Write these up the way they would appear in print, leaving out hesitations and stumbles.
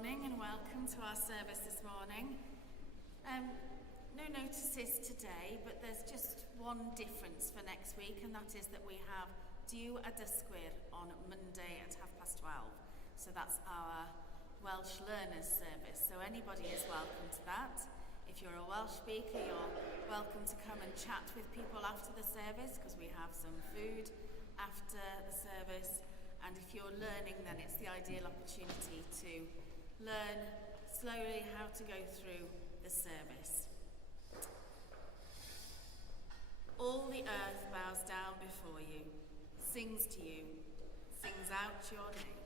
morning and welcome to our service this morning. No notices today, but there's just one difference for next week, and that is that we have Due a Dysgwyr on Monday at 12:30. So that's our Welsh learners service. So anybody is welcome to that. If you're a Welsh speaker, you're welcome to come and chat with people after the service, because we have some food after the service. And if you're learning, then it's the ideal opportunity to learn slowly how to go through the service. All the earth bows down before you, sings to you, sings out your name.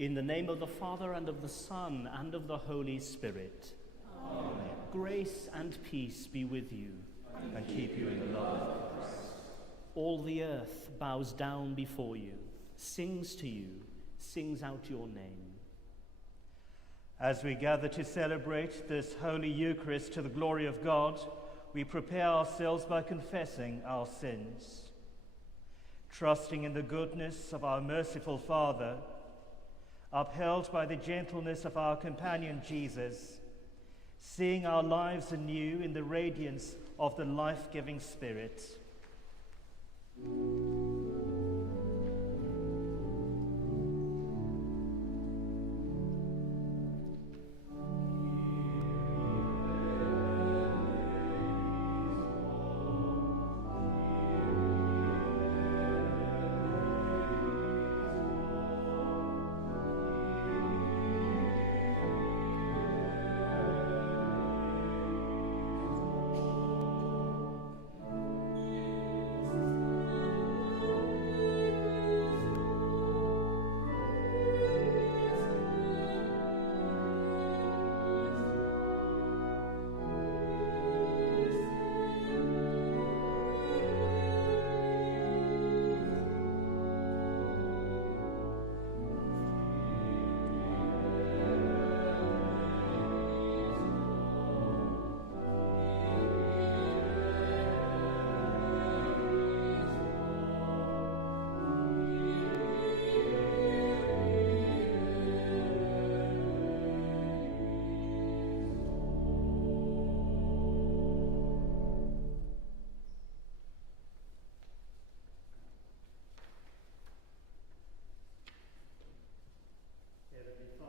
In the name of the Father, and of the Son, and of the Holy Spirit. Amen. Grace and peace be with you. And keep you in the love of Christ. All the earth bows down before you, sings to you, sings out your name. As we gather to celebrate this Holy Eucharist to the glory of God, we prepare ourselves by confessing our sins. Trusting in the goodness of our merciful Father, upheld by the gentleness of our companion Jesus, seeing our lives anew in the radiance of the life-giving Spirit.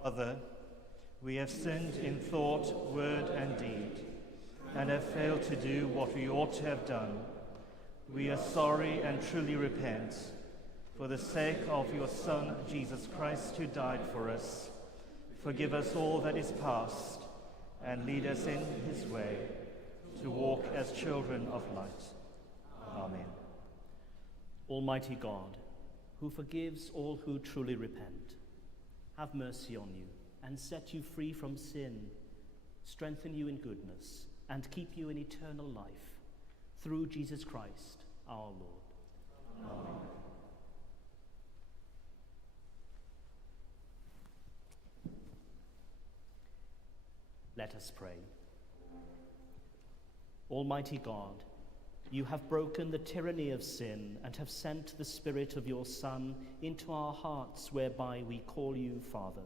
Father, we have sinned in thought, word, and deed, and have failed to do what we ought to have done. We are sorry and truly repent. For the sake of your Son, Jesus Christ, who died for us, forgive us all that is past, and lead us in his way, to walk as children of light. Amen. Almighty God, who forgives all who truly repent, have mercy on you and set you free from sin, strengthen you in goodness, and keep you in eternal life, through Jesus Christ our Lord. Amen. Let us pray. Almighty God, you have broken the tyranny of sin and have sent the Spirit of your Son into our hearts, whereby we call you Father.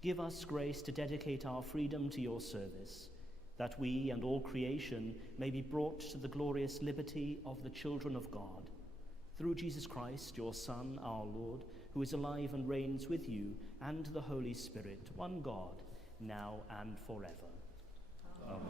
Give us grace to dedicate our freedom to your service, that we and all creation may be brought to the glorious liberty of the children of God. Through Jesus Christ, your Son, our Lord, who is alive and reigns with you and the Holy Spirit, one God, now and forever. Amen.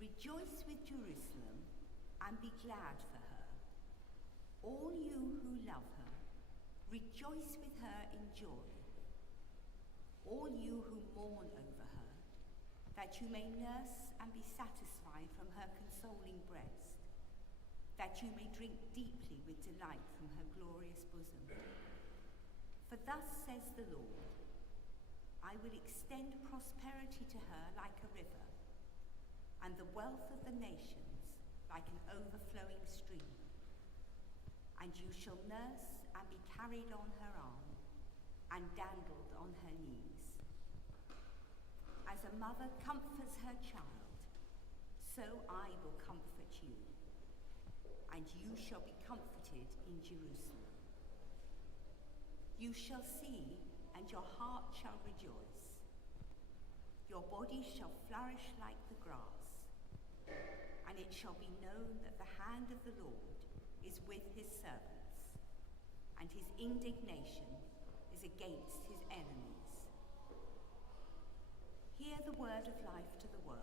Rejoice with Jerusalem and be glad for her. All you who love her, rejoice with her in joy. All you who mourn over her, that you may nurse and be satisfied from her consoling breast, that you may drink deeply with delight from her glorious bosom. For thus says the Lord, I will extend prosperity to her like a river, and the wealth of the nations like an overflowing stream. And you shall nurse and be carried on her arm, and dandled on her knees. As a mother comforts her child, so I will comfort you, and you shall be comforted in Jerusalem. You shall see, and your heart shall rejoice. Your body shall flourish like the grass, and it shall be known that the hand of the Lord is with his servants, and his indignation is against his enemies. Hear the word of life to the world.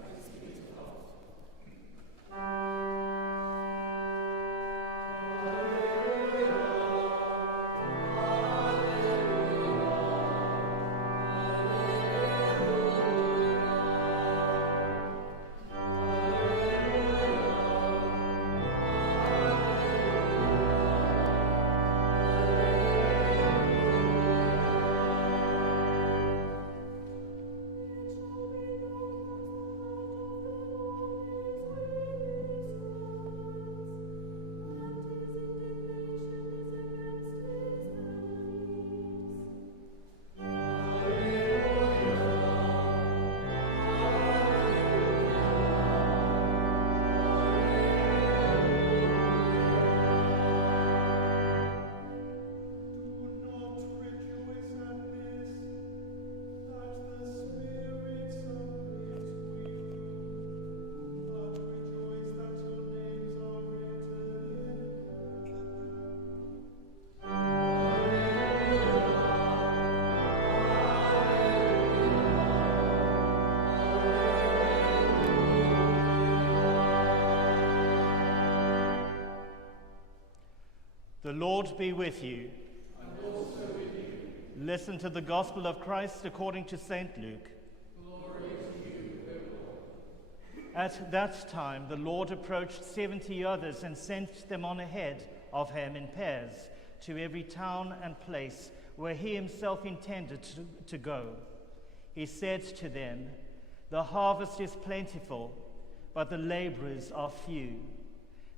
Thanks be to God. The Lord be with you. And also with you. Listen to the Gospel of Christ according to St. Luke. Glory to you, O Lord. At that time the Lord approached 70 others and sent them on ahead of him in pairs to every town and place where he himself intended to go. He said to them, "The harvest is plentiful, but the laborers are few.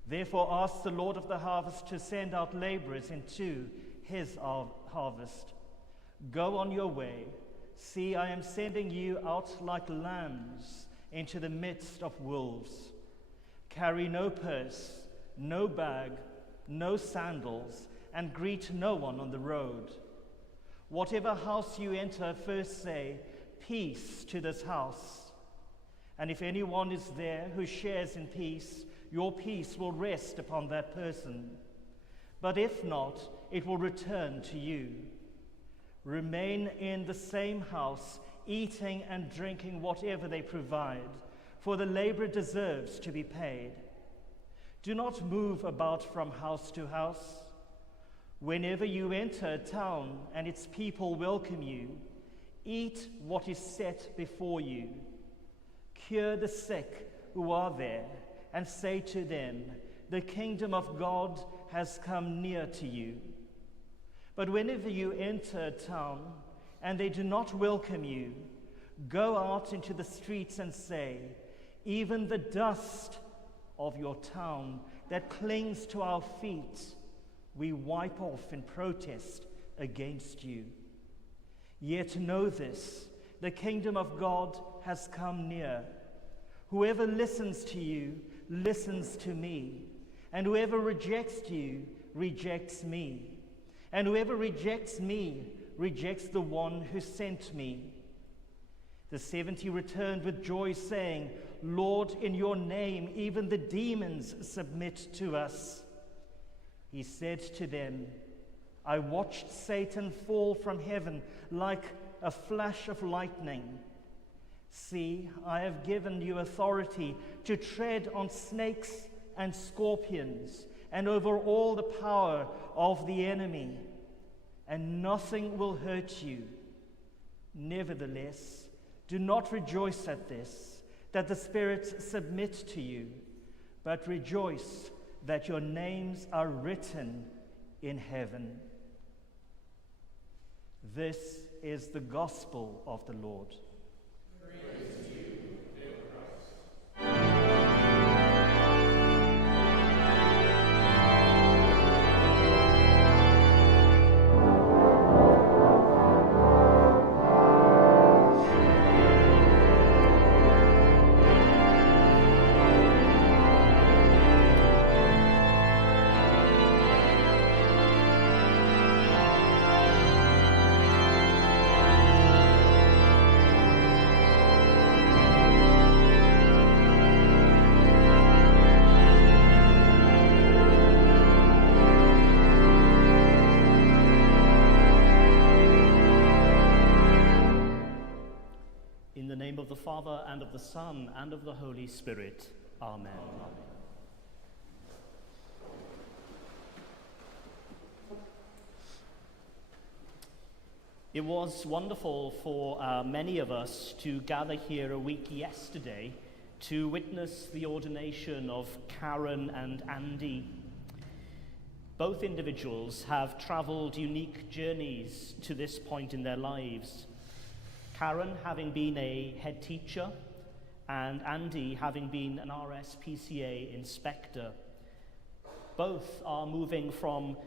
Therefore ask the Lord of the harvest to send out laborers into his harvest. Go on your way. See, I am sending you out like lambs into the midst of wolves. Carry no purse, no bag, no sandals, and greet no one on the road. Whatever house you enter, first say, 'Peace to this house.' And if anyone is there who shares in peace, your peace will rest upon that person. But if not, it will return to you. Remain in the same house, eating and drinking whatever they provide, for the laborer deserves to be paid. Do not move about from house to house. Whenever you enter a town and its people welcome you, eat what is set before you. Cure the sick who are there, and say to them, 'The kingdom of God has come near to you.' But whenever you enter a town and they do not welcome you, go out into the streets and say, 'Even the dust of your town that clings to our feet, we wipe off in protest against you.' Yet know this, the kingdom of God has come near. Whoever listens to you listens to me, and whoever rejects you rejects me, and whoever rejects me rejects the one who sent me." The 70 returned with joy, saying, "Lord, in your name even the demons submit to us." He said to them, "I watched Satan fall from heaven like a flash of lightning. See, I have given you authority to tread on snakes and scorpions and over all the power of the enemy, and nothing will hurt you. Nevertheless, do not rejoice at this, that the spirits submit to you, but rejoice that your names are written in heaven. This is the gospel of the Lord. In the name of the Father, and of the Son, and of the Holy Spirit. Amen. It was wonderful for many of us to gather here a week yesterday to witness the ordination of Karen and Andy. Both individuals have travelled unique journeys to this point in their lives. Karen having been a head teacher, and Andy having been an RSPCA inspector. Both are moving from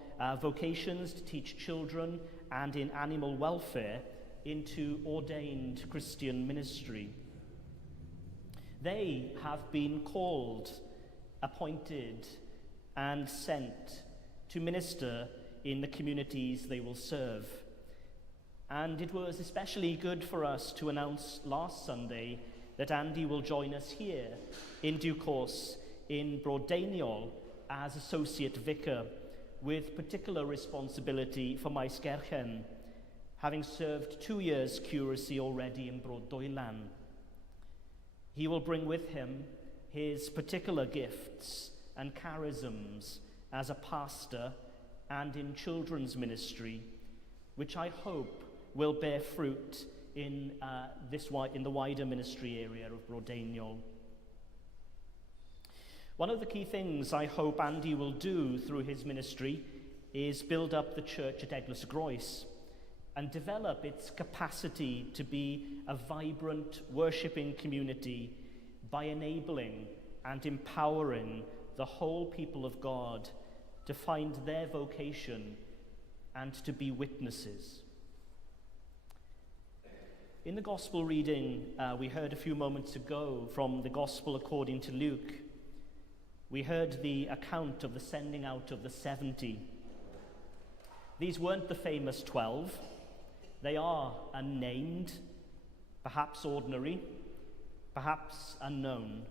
vocations to teach children and in animal welfare into ordained Christian ministry. They have been called, appointed, and sent to minister in the communities they will serve. And it was especially good for us to announce last Sunday that Andy will join us here in due course in Brobdeiniol as Associate Vicar, with particular responsibility for Maesgerchen, having served 2 years curacy already in Brobdwylan. He will bring with him his particular gifts and charisms as a pastor and in children's ministry, which I hope will bear fruit in the wider ministry area of Brobdeiniol. One of the key things I hope Andy will do through his ministry is build up the church at Eglwys Groes and develop its capacity to be a vibrant worshipping community by enabling and empowering the whole people of God to find their vocation and to be witnesses. In the Gospel reading we heard a few moments ago from the Gospel according to Luke, we heard the account of the sending out of the 70. These weren't the famous 12. They are unnamed, perhaps ordinary, perhaps unknown.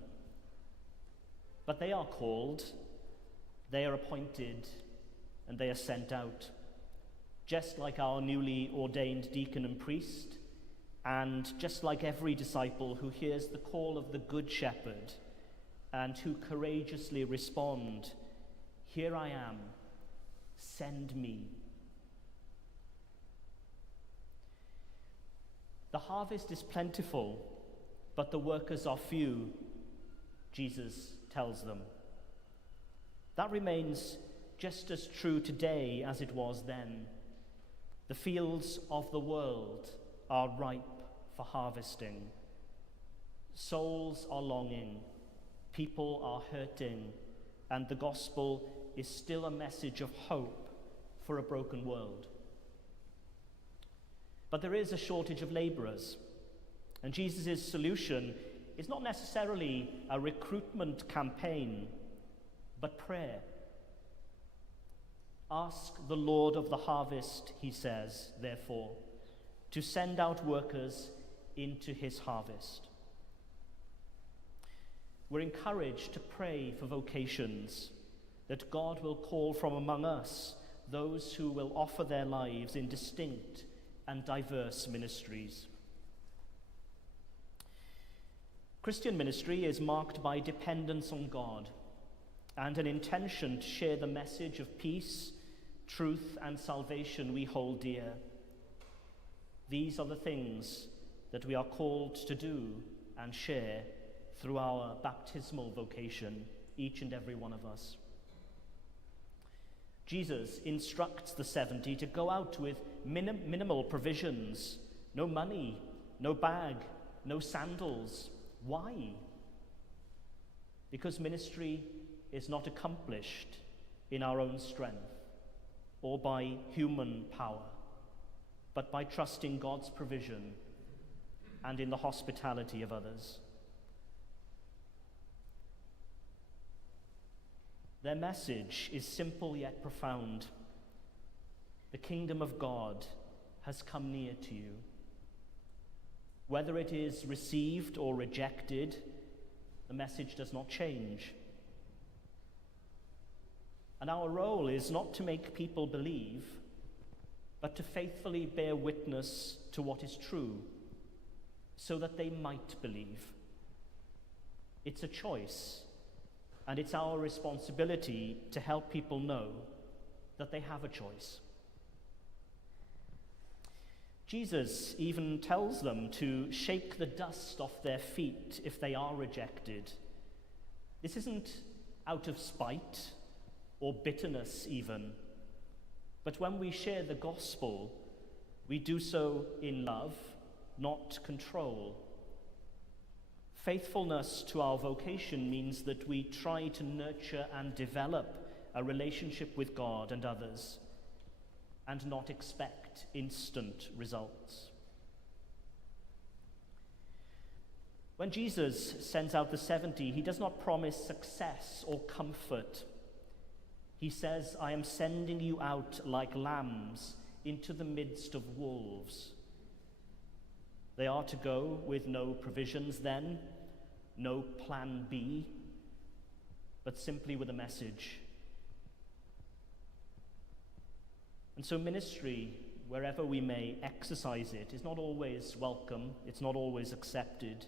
But they are called, they are appointed, and they are sent out. Just like our newly ordained deacon and priest, and just like every disciple who hears the call of the Good Shepherd and who courageously respond, "Here I am, send me." The harvest is plentiful, but the workers are few, Jesus tells them. That remains just as true today as it was then. The fields of the world are ripe for harvesting. Souls are longing, people are hurting, and the gospel is still a message of hope for a broken world. But there is a shortage of labourers, and Jesus' solution is not necessarily a recruitment campaign, but prayer. Ask the Lord of the harvest, he says, therefore, to send out workers into his harvest. We're encouraged to pray for vocations, that God will call from among us those who will offer their lives in distinct and diverse ministries. Christian ministry is marked by dependence on God and an intention to share the message of peace, truth, and salvation we hold dear. These are the things that we are called to do and share through our baptismal vocation, each and every one of us. Jesus instructs the 70 to go out with minimal provisions, no money, no bag, no sandals. Why? Because ministry is not accomplished in our own strength or by human power, but by trusting God's provision and in the hospitality of others. Their message is simple yet profound. The kingdom of God has come near to you. Whether it is received or rejected, the message does not change. And our role is not to make people believe, but to faithfully bear witness to what is true, so that they might believe. It's a choice, and it's our responsibility to help people know that they have a choice. Jesus even tells them to shake the dust off their feet if they are rejected. This isn't out of spite or bitterness even, but when we share the gospel, we do so in love, not control. Faithfulness to our vocation means that we try to nurture and develop a relationship with God and others, and not expect instant results. When Jesus sends out the 70, he does not promise success or comfort. He says, "I am sending you out like lambs into the midst of wolves." They are to go with no provisions then, no plan B, but simply with a message. And so ministry, wherever we may exercise it, is not always welcome, it's not always accepted.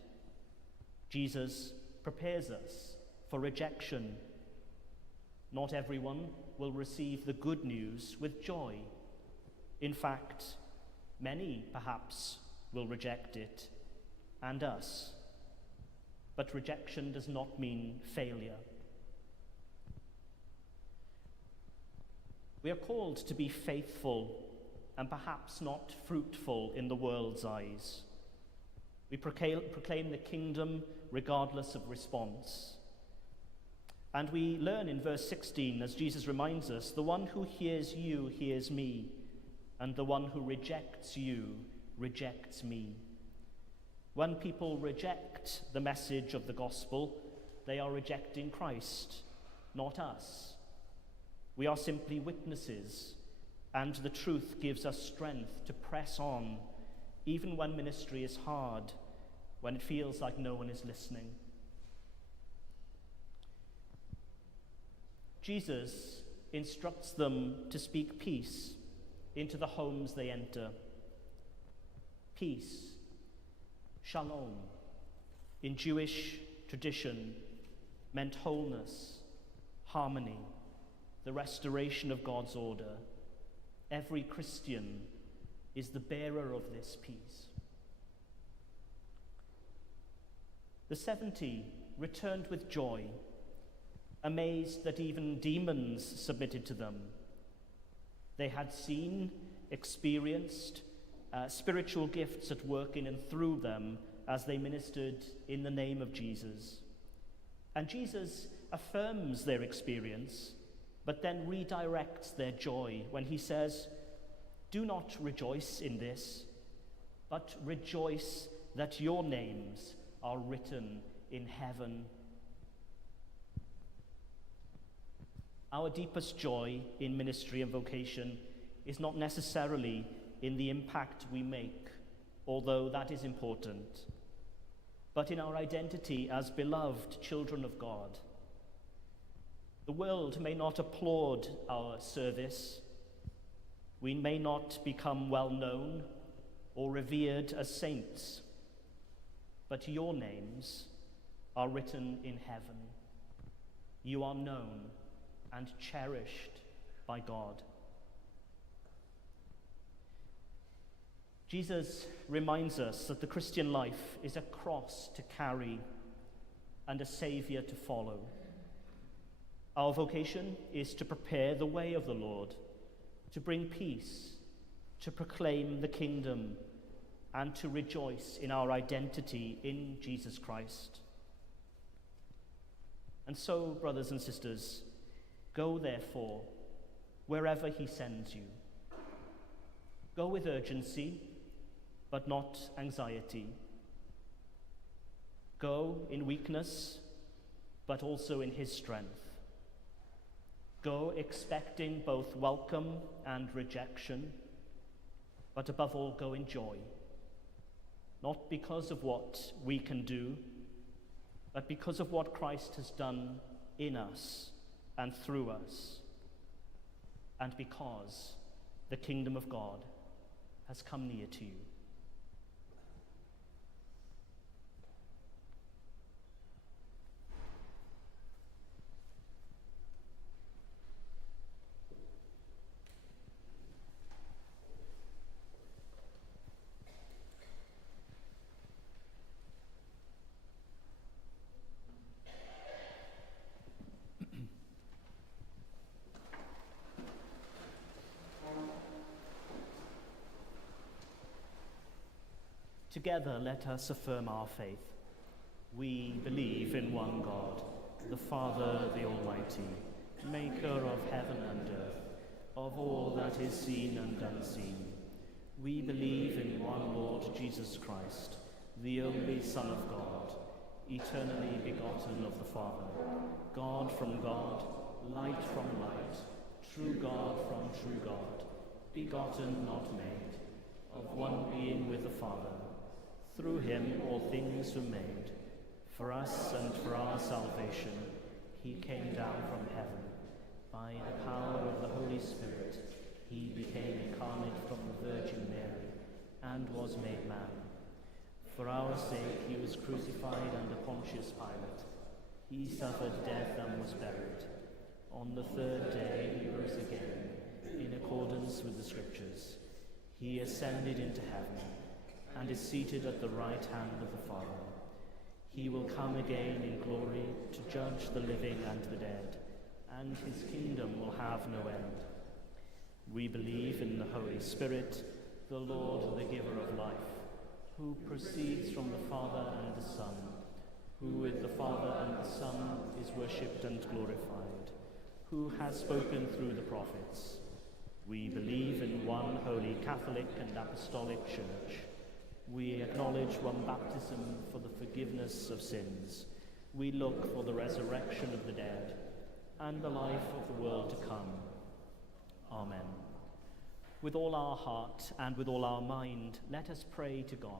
Jesus prepares us for rejection. Not everyone will receive the good news with joy. In fact, many perhaps will reject it, and us. But rejection does not mean failure. We are called to be faithful and perhaps not fruitful in the world's eyes. We proclaim the kingdom regardless of response. And we learn in verse 16, as Jesus reminds us, the one who hears you hears me, and the one who rejects you rejects me. When people reject the message of the gospel, they are rejecting Christ, not us. We are simply witnesses, and the truth gives us strength to press on, even when ministry is hard, when it feels like no one is listening. Jesus instructs them to speak peace into the homes they enter. Peace, shalom, in Jewish tradition, meant wholeness, harmony, the restoration of God's order. Every Christian is the bearer of this peace. The 70 returned with joy, amazed that even demons submitted to them. They had seen, experienced spiritual gifts at work in and through them as they ministered in the name of Jesus. And Jesus affirms their experience, but then redirects their joy when he says, "Do not rejoice in this, but rejoice that your names are written in heaven." Our deepest joy in ministry and vocation is not necessarily in the impact we make, although that is important, but in our identity as beloved children of God. The world may not applaud our service. We may not become well known or revered as saints, but your names are written in heaven. You are known and cherished by God. Jesus reminds us that the Christian life is a cross to carry and a saviour to follow. Our vocation is to prepare the way of the Lord, to bring peace, to proclaim the kingdom, and to rejoice in our identity in Jesus Christ. And so, brothers and sisters, go therefore wherever he sends you. Go with urgency, but not anxiety. Go in weakness, but also in his strength. Go expecting both welcome and rejection, but above all, go in joy. Not because of what we can do, but because of what Christ has done in us and through us, and because the kingdom of God has come near to you. Together, let us affirm our faith. We believe in one God, the Father, the Almighty, maker of heaven and earth, of all that is seen and unseen. We believe in one Lord Jesus Christ, the only Son of God, eternally begotten of the Father, God from God, light from light, true God from true God, begotten, not made, of one being with the Father. Through him all things were made. For us and for our salvation, he came down from heaven. By the power of the Holy Spirit, he became incarnate from the Virgin Mary and was made man. For our sake he was crucified under Pontius Pilate. He suffered death and was buried. On the third day he rose again, in accordance with the Scriptures. He ascended into heaven and is seated at the right hand of the Father. He will come again in glory to judge the living and the dead, and his kingdom will have no end. We believe in the Holy Spirit, the Lord, the giver of life, who proceeds from the Father and the Son, who with the Father and the Son is worshipped and glorified, who has spoken through the prophets. We believe in one holy Catholic and Apostolic Church. We acknowledge one baptism for the forgiveness of sins. We look for the resurrection of the dead and the life of the world to come. Amen. With all our heart and with all our mind, let us pray to God.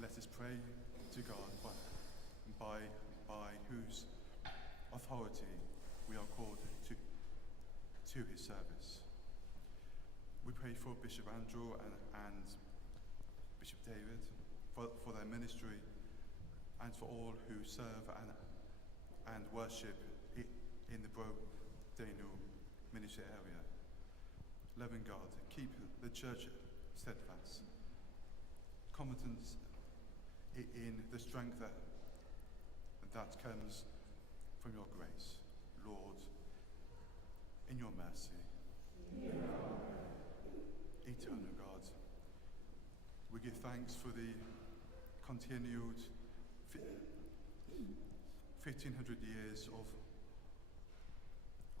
Let us pray to God by whose authority we are called to his service. We pray for Bishop Andrew and Bishop David, for their ministry, and for all who serve and worship in the Bro-Danu ministry area. Loving God, keep the church steadfast, confidence in the strength that comes from your grace. Lord, in your mercy, eternal God, we give thanks for the continued 1500 years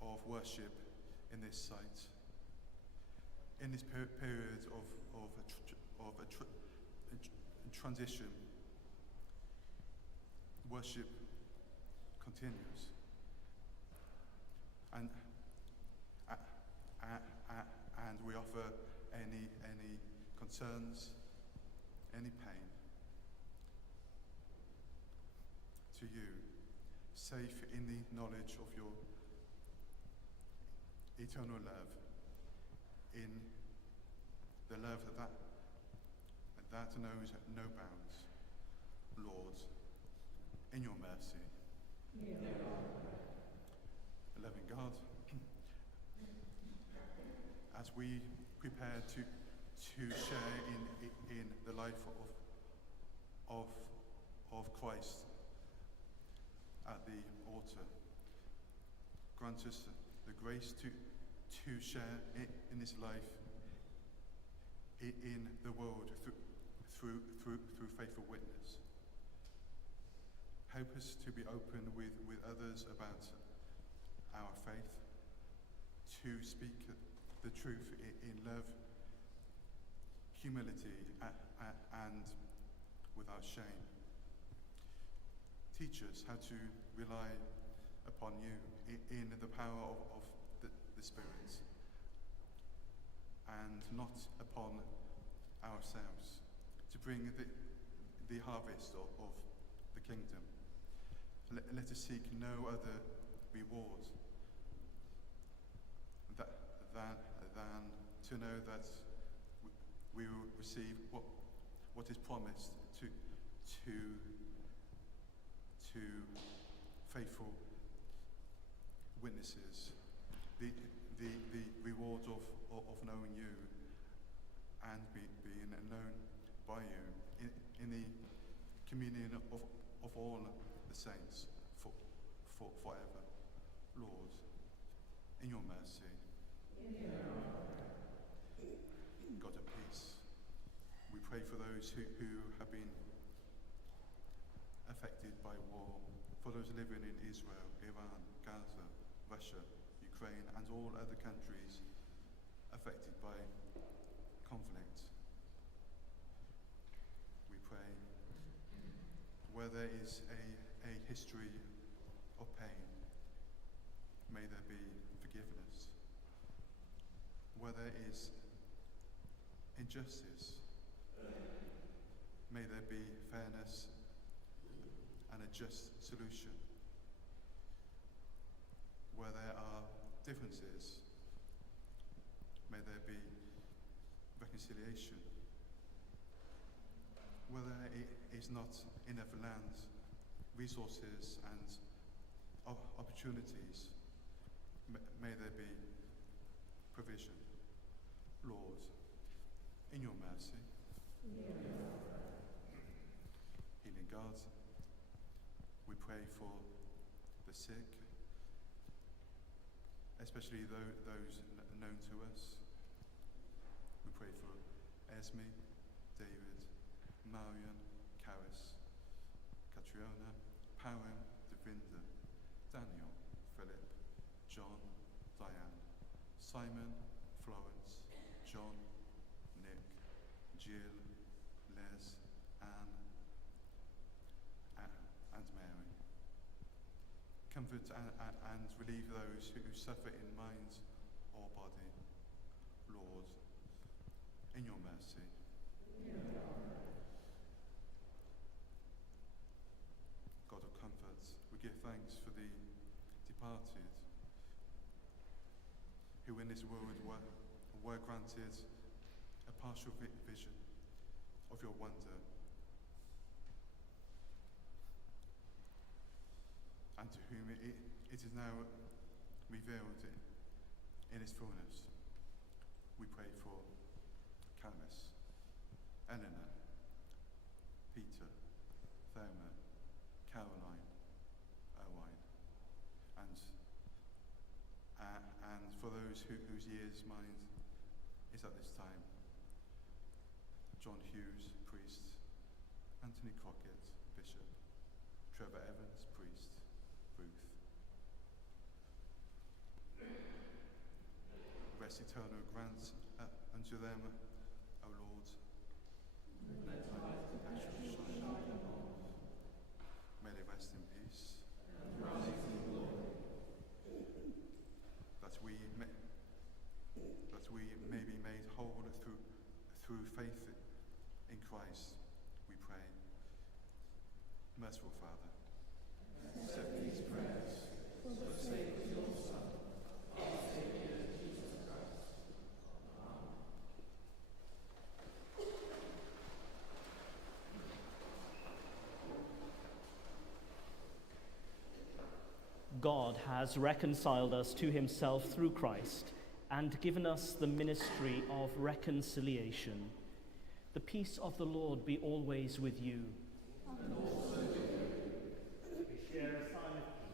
of worship in this site. In this period of a transition, worship continues. And we offer any concerns, any pain to you, safe in the knowledge of your eternal love in the love that knows no bounds. Lord, in your mercy. Loving God, as we prepare to share in the life of Christ at the altar, grant us the grace to share in this life in the world through faithful witness. Help us to be open with others about our faith, to speak the truth in love, humility, and without shame. Teach us how to rely upon you in the power of the Spirit, and not upon ourselves, to bring the harvest of the kingdom. Let us seek no other reward than to know that we will receive what is promised to faithful witnesses, the reward of knowing you and being known by you in the communion of all the saints forever. Lord, in your mercy. God of peace, we pray for those who have been affected by war, for those living in Israel, Iran, Gaza, Russia, Ukraine, and all other countries affected by conflict. We pray where there is a history of pain, may there be forgiveness. Where there is injustice, may there be fairness and a just solution. Where there are differences, may there be reconciliation. Where there is not enough land, resources and opportunities, may there be provision. Lord, in your mercy. Healing God, we pray for the sick, especially those known to us. We pray for Esme, David, Marion, Karis, Catriona, Pawan, Devinda, Daniel, Philip, John, Diane, Simon, Florence, John, Nick, Jill, Les, Anne, and Mary. Comfort and relieve those who suffer in mind or body. Lord, in your mercy. God of comfort, we give thanks for the departed, who in this world were granted a partial vision of your wonder, and to whom it is now revealed in its fullness. We pray for Camus, Eleanor, Peter, Thelma, Caroline, Owain, and for those whose year's mind is at this time, John Hughes, priest, Anthony Crockett, bishop, Trevor Evans, priest, Ruth. Rest eternal grant unto them, O Lord. Let thy compassion shine on them. May they rest in peace. That we may be made whole through faith in Christ, we pray. Merciful Father, accept these prayers for the sake of your Son, our Saviour Jesus Christ. God has reconciled us to himself through Christ and given us the ministry of reconciliation. The peace of the Lord be always with you. And also with you. We share a sign of peace.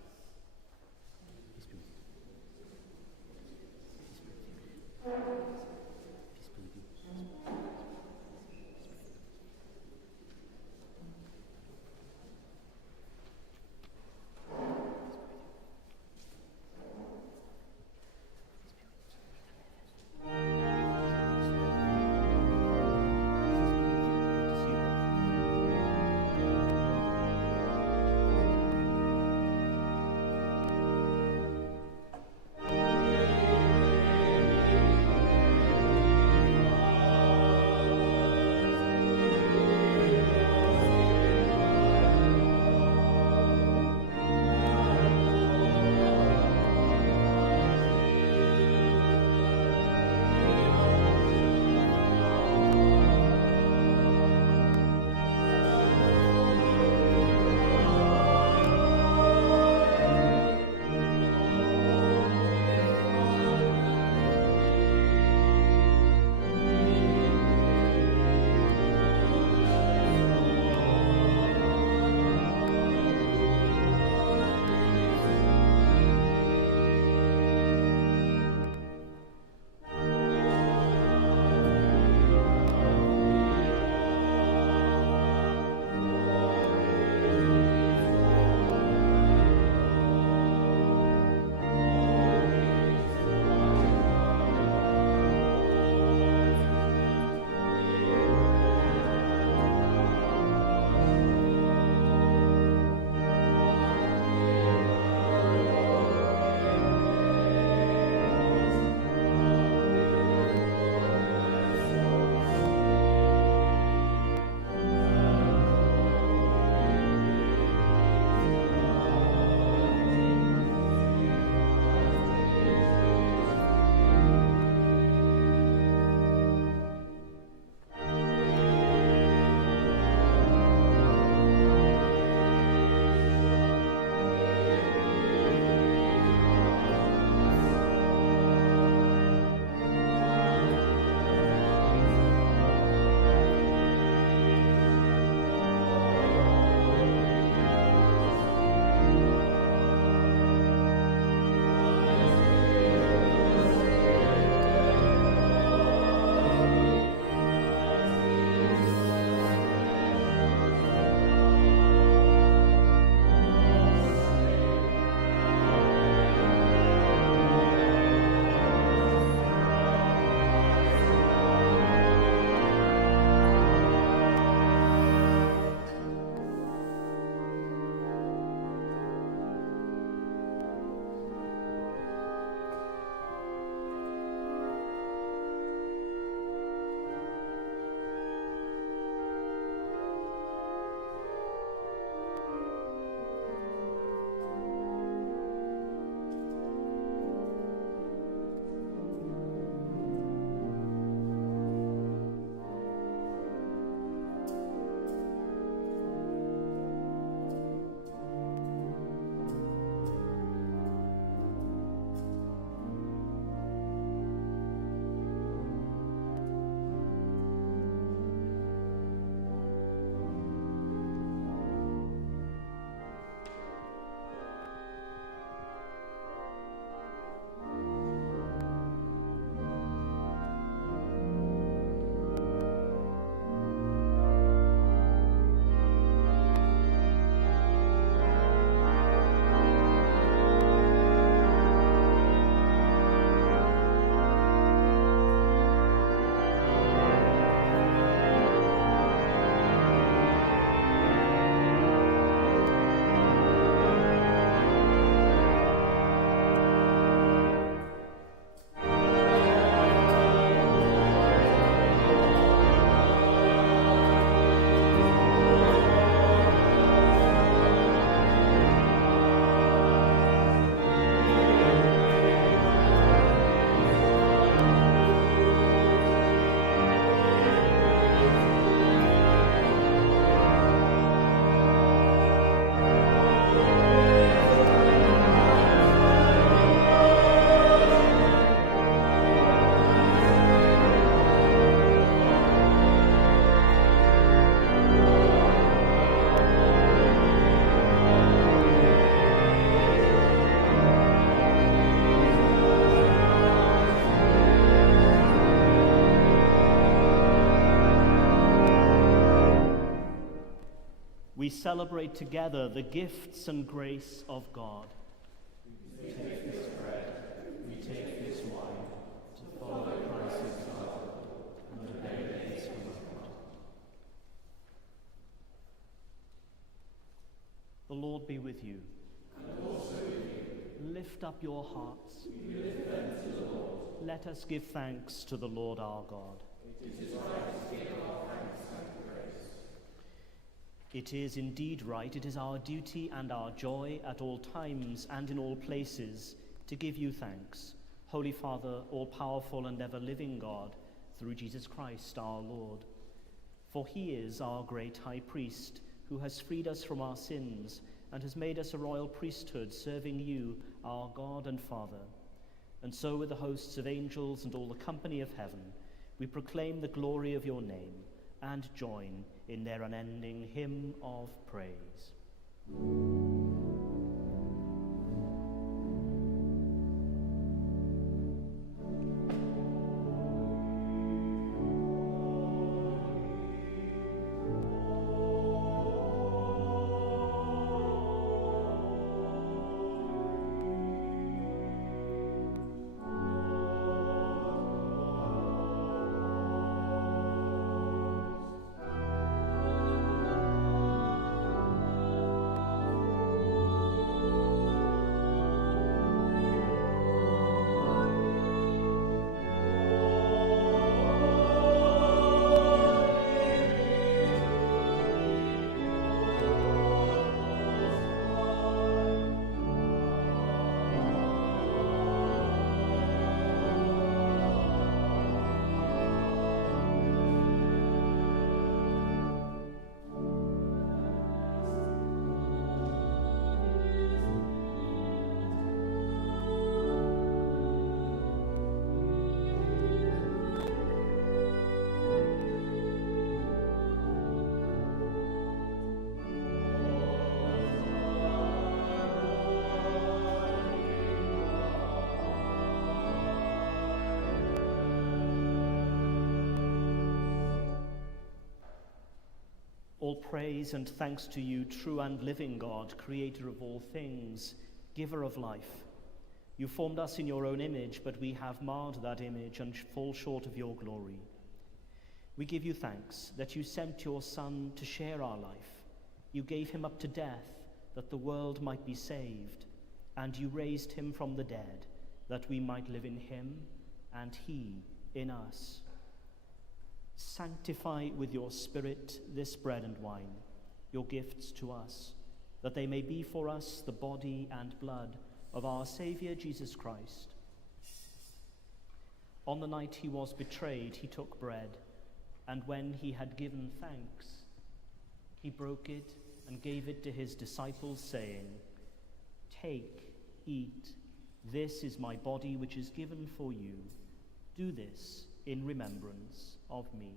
we celebrate together the gifts and grace of God. We take this bread, we take this wine, to follow Christ's example and obey his command. The Lord be with you. And also with you. Lift up your hearts. We lift them to the Lord. Let us give thanks to the Lord our God. It is right to give our thanks and praise. It is indeed right, it is our duty and our joy at all times and in all places to give you thanks, Holy Father, all-powerful and ever-living God, through Jesus Christ our Lord. For he is our great high priest, who has freed us from our sins and has made us a royal priesthood, serving you, our God and Father. And so with the hosts of angels and all the company of heaven, we proclaim the glory of your name and join in their unending hymn of praise. All praise and thanks to you, true and living God, creator of all things, giver of life. You formed us in your own image, but we have marred that image and fall short of your glory. We give you thanks that you sent your Son to share our life. You gave him up to death that the world might be saved, and you raised him from the dead that we might live in him and he in us. Sanctify with your Spirit this bread and wine, your gifts to us, that they may be for us the body and blood of our Saviour Jesus Christ. On the night he was betrayed, he took bread, and when he had given thanks, he broke it and gave it to his disciples, saying, "Take, eat, this is my body which is given for you. Do this in remembrance of me."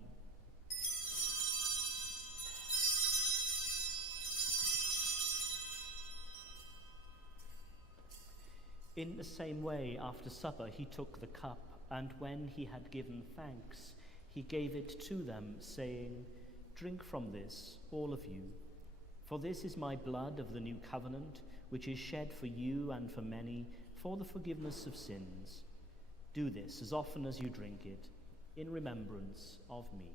In the same way, after supper, he took the cup, and when he had given thanks, he gave it to them, saying, "Drink from this, all of you, for this is my blood of the new covenant, which is shed for you and for many for the forgiveness of sins. Do this as often as you drink it, in remembrance of me."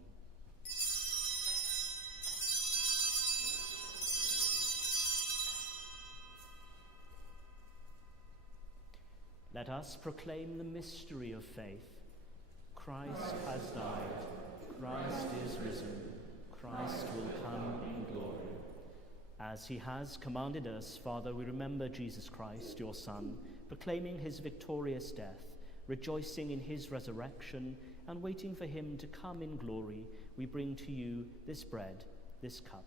Let us proclaim the mystery of faith. Christ has died, Christ is risen, Christ will come in glory. As he has commanded us, Father, we remember Jesus Christ, your Son, proclaiming his victorious death, rejoicing in his resurrection, and waiting for him to come in glory. We bring to you this bread, this cup.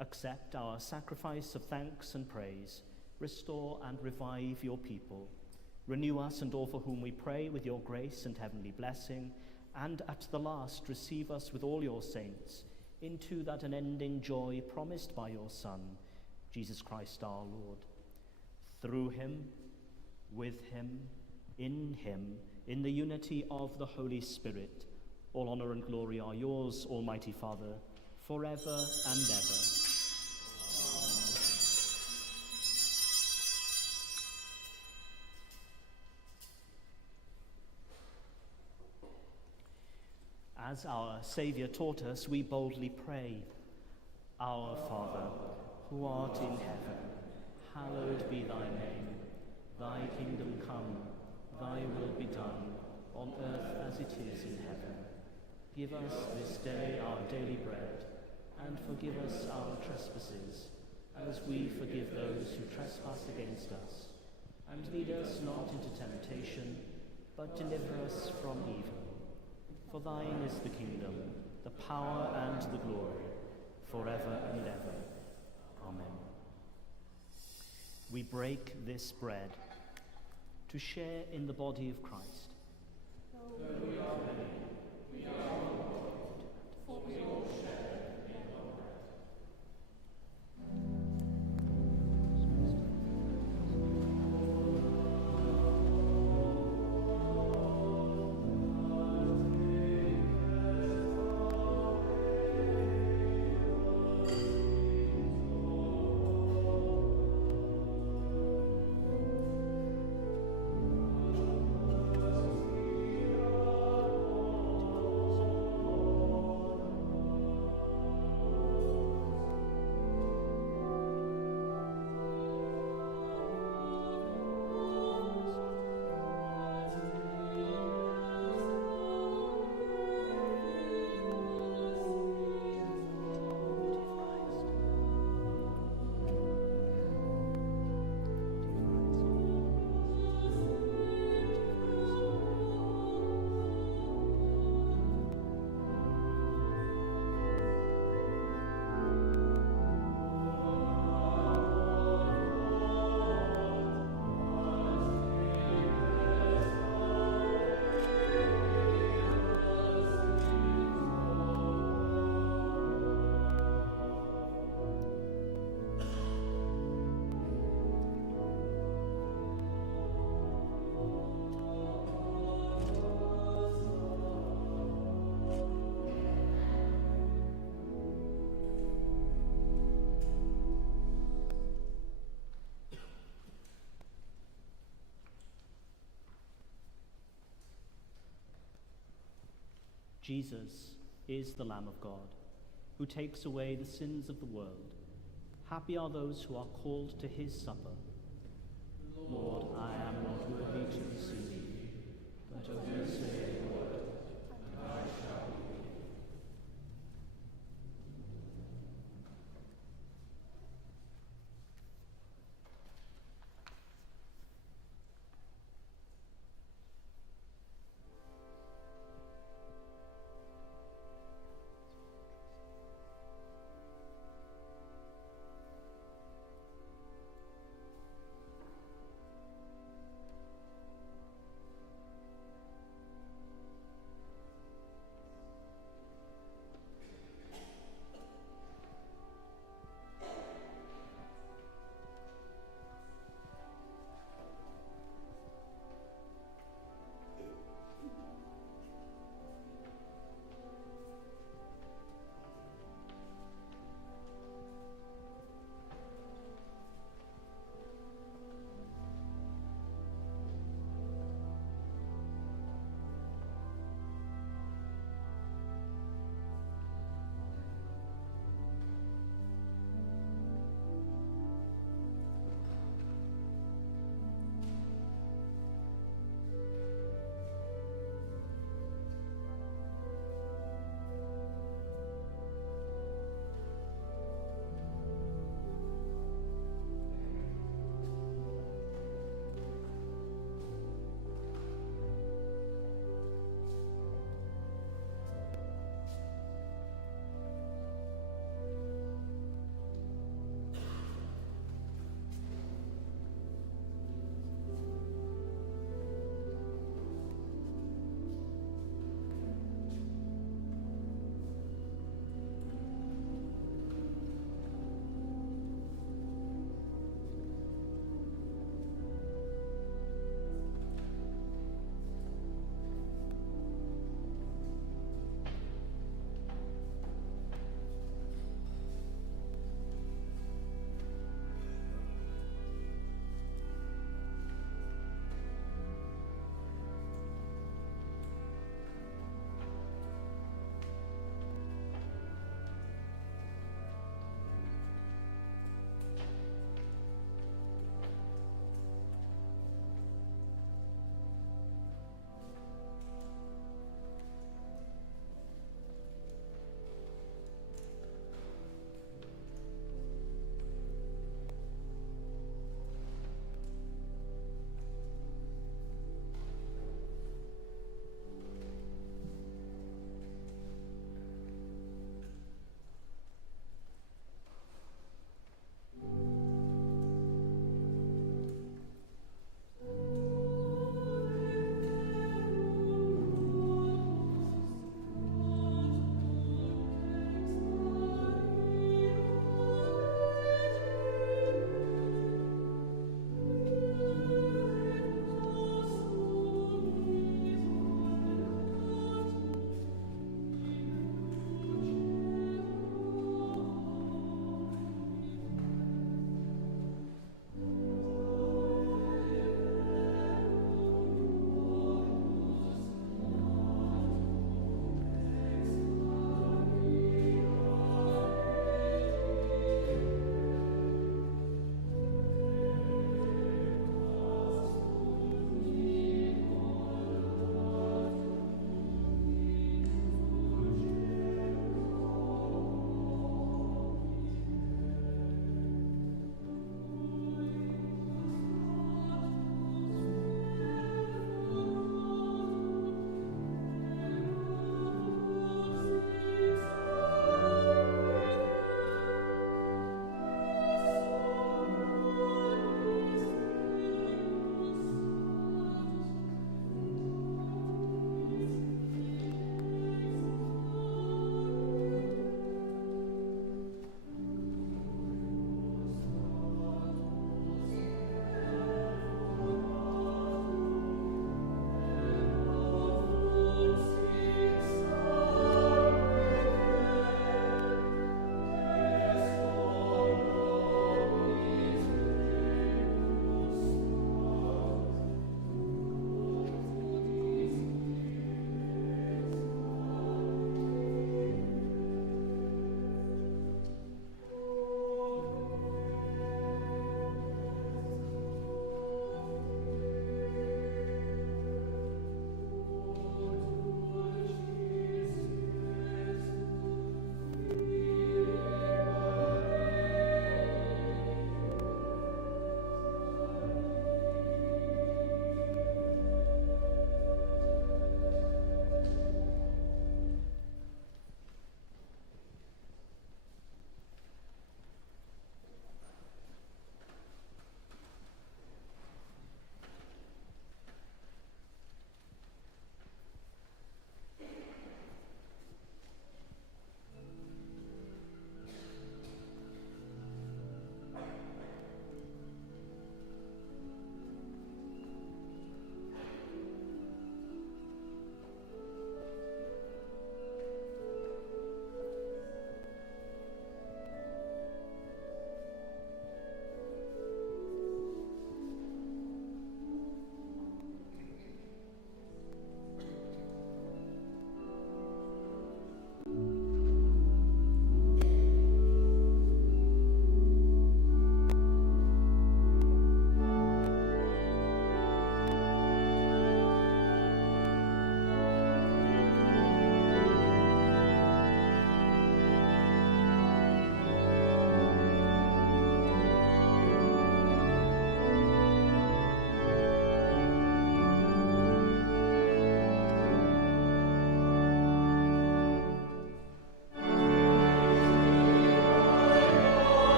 Accept our sacrifice of thanks and praise. Restore and revive your people. Renew us and all for whom we pray with your grace and heavenly blessing, and at the last receive us with all your saints into that unending joy promised by your Son, Jesus Christ our Lord. Through him, with him, in the unity of the Holy Spirit, all honor and glory are yours, Almighty Father, forever and ever. As our Saviour taught us, we boldly pray, Our Father, who art in heaven, hallowed be thy name. Thy kingdom come, thy will be done, on earth as it is in heaven. Give us this day our daily bread, and forgive us our trespasses, as we forgive those who trespass against us. And lead us not into temptation, but deliver us from evil. For thine is the kingdom, the power and the glory, forever and ever. Amen. We break this bread to share in the body of Christ. Jesus is the Lamb of God, who takes away the sins of the world. Happy are those who are called to his supper. Lord, I am not worthy to receive you, but only say a word, and I shall be healed.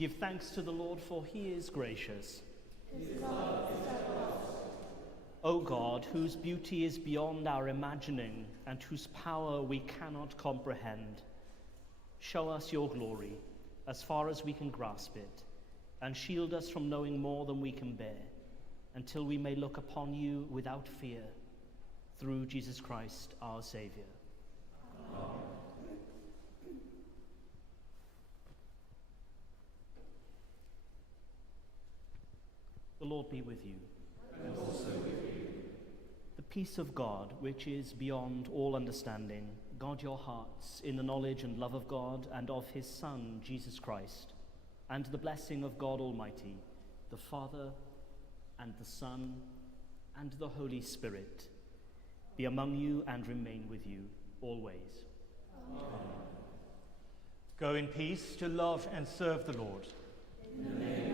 Give thanks to the Lord, for he is gracious. O God, whose beauty is beyond our imagining and whose power we cannot comprehend, show us your glory as far as we can grasp it, and shield us from knowing more than we can bear, until we may look upon you without fear, through Jesus Christ our Saviour. Amen. The Lord be with you. And also with you. The peace of God, which is beyond all understanding, guard your hearts in the knowledge and love of God and of his Son, Jesus Christ, and the blessing of God Almighty, the Father, and the Son, and the Holy Spirit, be among you and remain with you always. Go in peace to love and serve the Lord. In the name